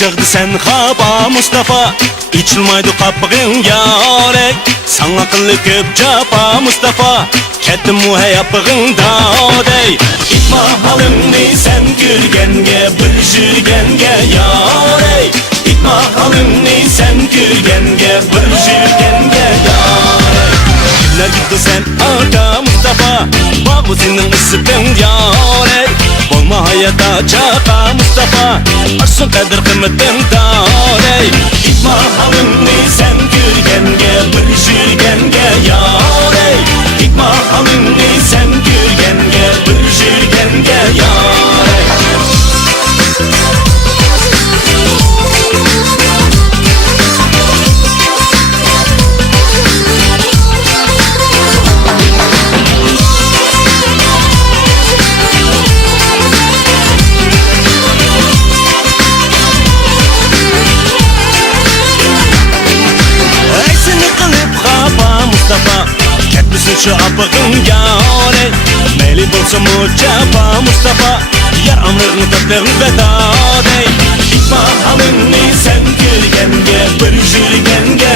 çağdı sen haba Mustafa, içilmaydı kapıgın yarek. Sana akıllı köp capa Mustafa, kettim mu yapıgın dadey. İtma halımni sen gürgenge, bir jürgenge yarek. İtma halımni sen gürgenge, bir jürgenge yarek. Kimler gitti sen aka Mustafa, babu senin ısıtın yarek. Olma hayata çaka Mustafa, arsın kadir kıymetin darey. İtma halımni sen gürgenge, bir jürgenge yarey. İtma halımni sen gürgenge, bir jürgenge yarey. Mustafa, ketmisin şu apıgın yâre. Meyli bolsa mu capa Mustafa, yar amrını tatlığın vedadey. İtma halımni sen gürgenge, bir jürgenge